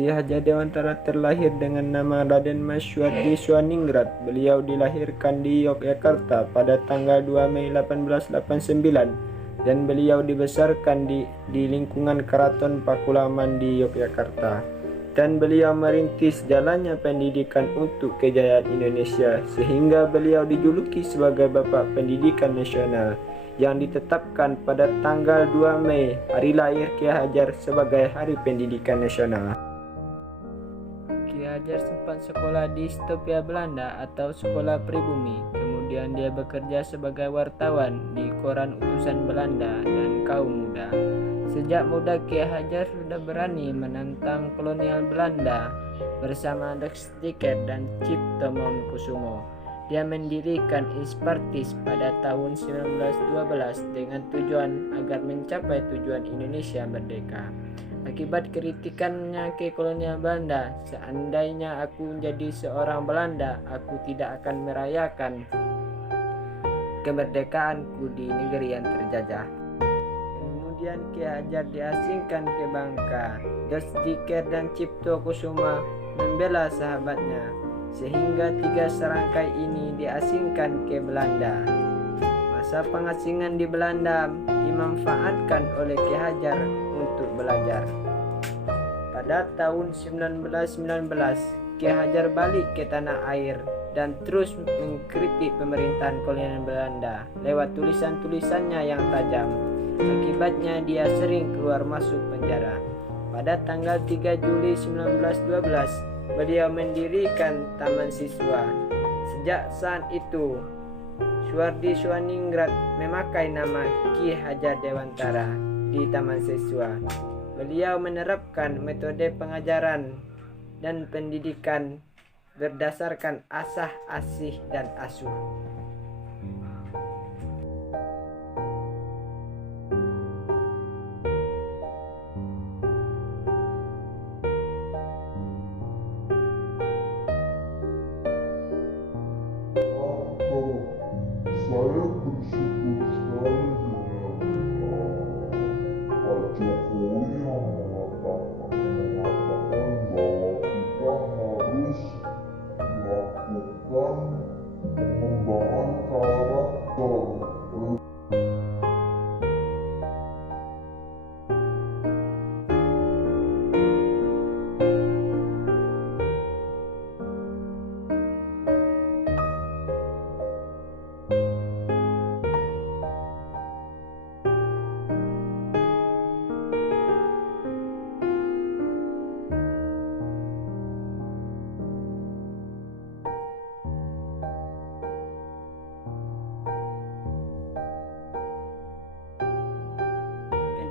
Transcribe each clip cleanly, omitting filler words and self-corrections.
Ki Hajar Dewantara terlahir dengan nama Raden Masyuad di Swaningrat. Beliau dilahirkan di Yogyakarta pada tanggal 2 Mei 1889 dan beliau dibesarkan di lingkungan Keraton Pakualaman di Yogyakarta. Dan beliau merintis jalannya pendidikan untuk kejayaan Indonesia sehingga beliau dijuluki sebagai Bapak Pendidikan Nasional yang ditetapkan pada tanggal 2 Mei, hari lahir Ki Hajar sebagai Hari Pendidikan Nasional. Ki Hajar sempat sekolah di Stopia Belanda atau Sekolah Pribumi. Kemudian dia bekerja sebagai wartawan di koran utusan Belanda dan Kaum Muda. Sejak muda Ki Hajar sudah berani menantang kolonial Belanda bersama Lex Diker dan Cipto Mangunkusumo. Dia mendirikan Ispartis pada tahun 1912 dengan tujuan agar mencapai tujuan Indonesia merdeka. Akibat kritikannya ke kolonial Belanda, seandainya aku menjadi seorang Belanda, aku tidak akan merayakan kemerdekaanku di negeri yang terjajah. Kemudian Ki Hajar diasingkan ke Bangka. Lex Diker dan Cipto Kusuma membela sahabatnya, sehingga 3 serangkai ini diasingkan ke Belanda. Masa pengasingan di Belanda dimanfaatkan oleh Ki Hajar untuk belajar. Pada tahun 1919, Ki Hajar balik ke tanah air dan terus mengkritik pemerintahan kolonial Belanda lewat tulisan-tulisannya yang tajam. Akibatnya dia sering keluar masuk penjara. Pada tanggal 3 Juli 1912, beliau mendirikan Taman Siswa. Sejak saat itu, Suwardi Swaningrat memakai nama Ki Hajar Dewantara di Taman Siswa. Beliau menerapkan metode pengajaran dan pendidikan berdasarkan asah, asih, dan asuh. Saya bersyukur sekali dengan Pak Jokowi yang mengatakan bahwa kita harus melakukan pengembangan karakter.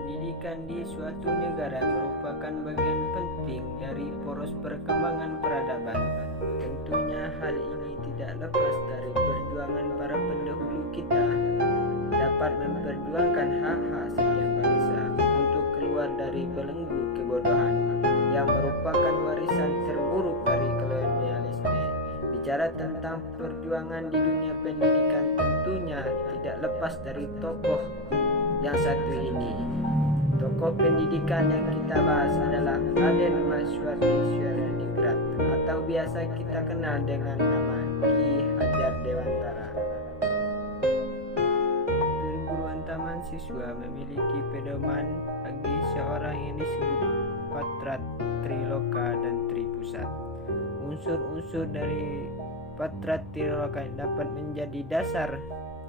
Pendidikan di suatu negara merupakan bagian penting dari poros perkembangan peradaban. Tentunya hal ini tidak lepas dari perjuangan para pendahulu kita dapat memperjuangkan hak-hak setiap bangsa untuk keluar dari belenggu kebodohan yang merupakan warisan terburuk dari kolonialisme. Bicara tentang perjuangan di dunia pendidikan tentunya tidak lepas dari tokoh yang satu ini. Tokoh pendidikan yang kita bahas adalah Raden Masyuad di Swaningrat atau biasa kita kenal dengan nama Ki Hajar Dewantara. Perguruan Taman Siswa memiliki pedoman bagi seorang yang disebut Patra Triloka dan Tripusat. Unsur-unsur dari Patra Triloka yang dapat menjadi dasar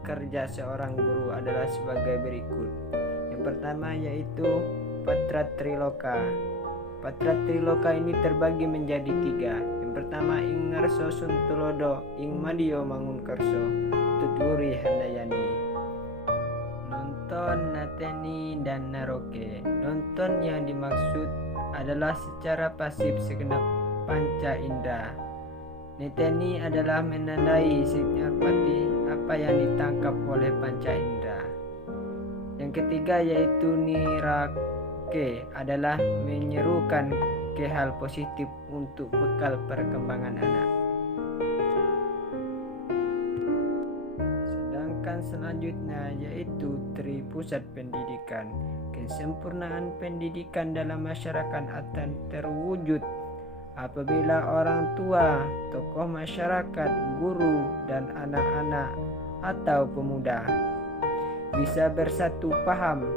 kerja seorang guru adalah sebagai berikut. Yang pertama yaitu Patra Triloka. Patra Triloka ini terbagi menjadi 3. Yang pertama ing ngarso suntulodo, ing madio mangunkarso, tuturi handayani. Nonton, nateni, dan naroke. Nonton yang dimaksud adalah secara pasif segenap panca indera. Neteni adalah menandai signifikasi apa yang ditangkap oleh panca indera. Yang ketiga yaitu nirake adalah menyerukan ke hal positif untuk bekal perkembangan anak. Sedangkan selanjutnya yaitu yaitu Tri Pusat Pendidikan. Kesempurnaan pendidikan dalam masyarakat akan terwujud apabila orang tua, tokoh masyarakat, guru, dan anak-anak atau pemuda bisa bersatu paham.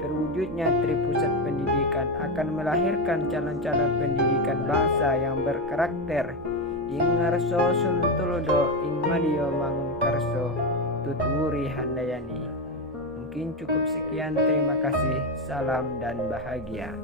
Terwujudnya Tripusat Pendidikan akan melahirkan calon-calon pendidikan bangsa yang berkarakter Ingarso Suntulodo Inmadio Mangunkarso Tutwuri Handayani. Mungkin cukup sekian, terima kasih, salam dan bahagia.